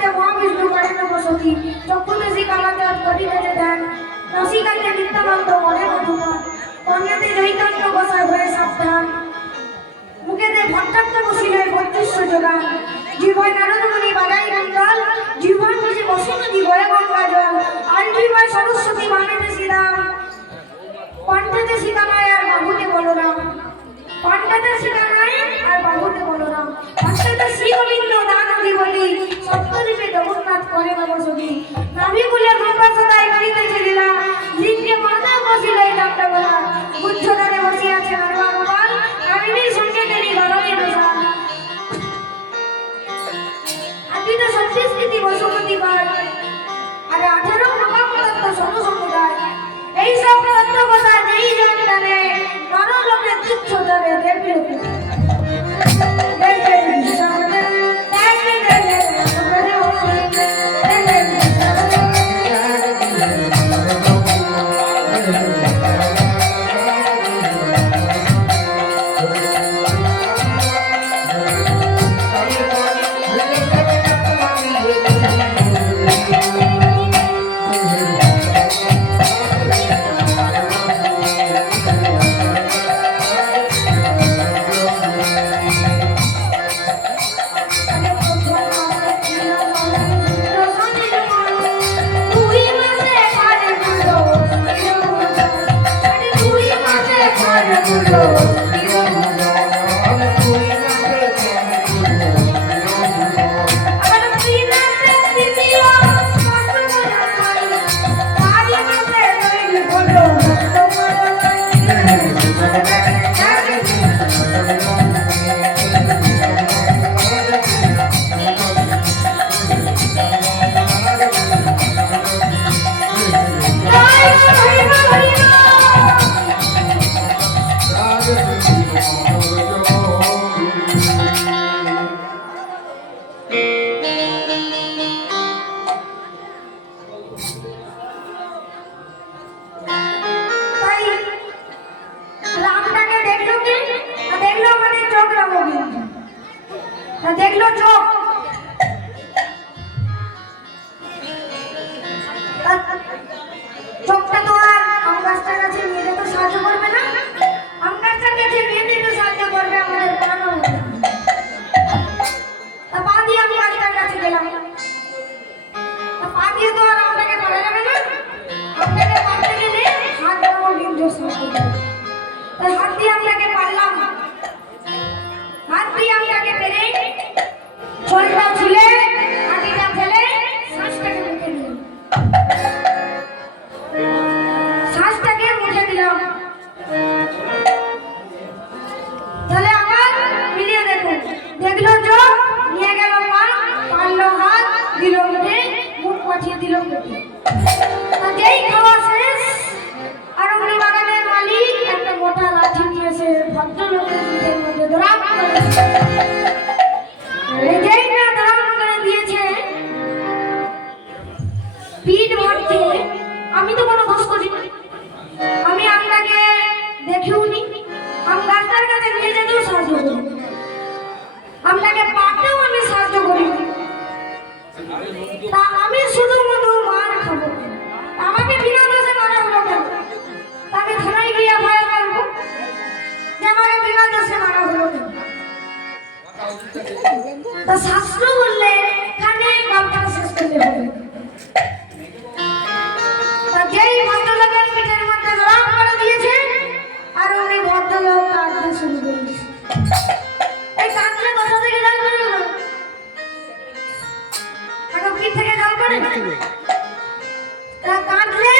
ধ্যানাতে মহাবিষ্ণু করেন বসতি চক্ষুতে শিখালাতে কটিতে ধ্যান রসিকাতে নিত্যানন্দ করে মধুমান কন্যাতে চৈতন্য গোসাই হয়ে সাবধান। মুখেতে ভট্টাত্ম বসিলে বত্রিশ যোগান। জীবন নারদমণি বাগাই গঙ্গাল জীবন বুঝি বসুমতি গয়ে গঙ্গা জল। আর জীবন সরস্বতী মানেতে শ্রীরাম। কণ্ঠেতে সীতামায় আর বাহুতে বলরাম। কণ্ঠেতে সীতামায় আর বাহুতে বলরাম। অর্থাৎ শ্রী গোবিন্দ দান বলি নবদ্বীপে জগন্নাথ করে নব যোগী নাভি বলে রূপা সদাই গাড়িতে ছেলিলা লিঙ্গে মাথা বসিল এই ডাক্তার বলা গুচ্ছদারে বসিয়াছে হনুমান গোপাল কামিনীর সঙ্গে তিনি গরমে মেশা আদিত সত্যি স্থিতি বসুমতি পাল আর আঠা तो देख लो चौक। তা শাস্ত্র বললে কানে গল্পটা শেষ করতে হবে। তা যেই ভদ্রলোকের পিঠের মধ্যে গলাপ করে দিয়েছে আর উনি ভদ্রলোক কাঁদতে শুরু করেছে। এই কাঁদলে কোথা থেকে জল করে গেল এখন পিঠ থেকে জল করে তা কাঁদলে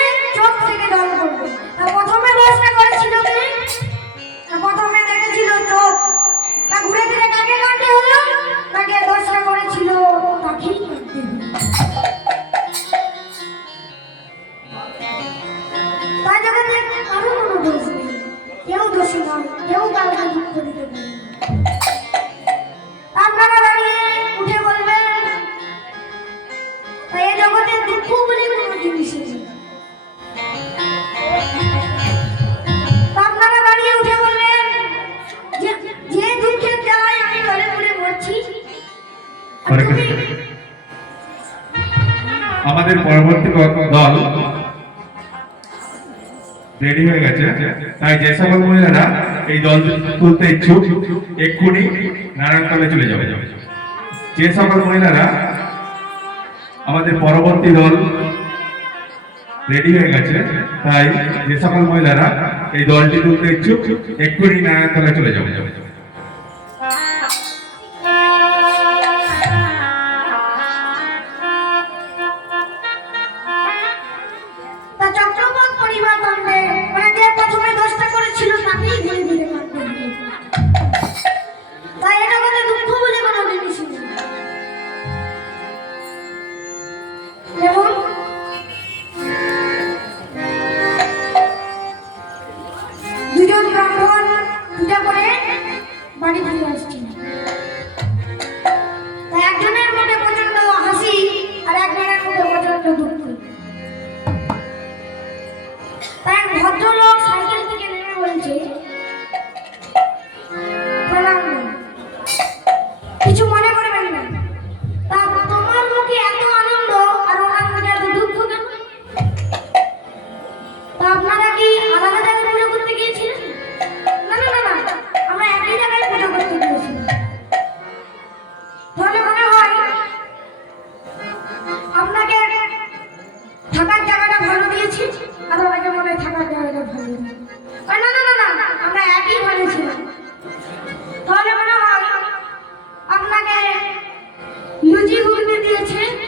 আমাদের পরবর্তী দল রেডি হয়ে গেছে। তাই যে সকল মহিলারা এই দল তুলতে ইচ্ছুক, এক্ষুনি নারায়ণতলে চলে যাবে। যে সকল মহিলারা আমাদের পরবর্তী দল রেডি হয়ে গেছে। তাই যে সকল মহিলারা এই দলটি তুলতে ইচ্ছুক, এক্ষুনি নারায়ণতলে চলে যাবে। এক ভদ্রলোক সাইকেল থেকে নেমে বলছে मुझे घूमने दिया छे।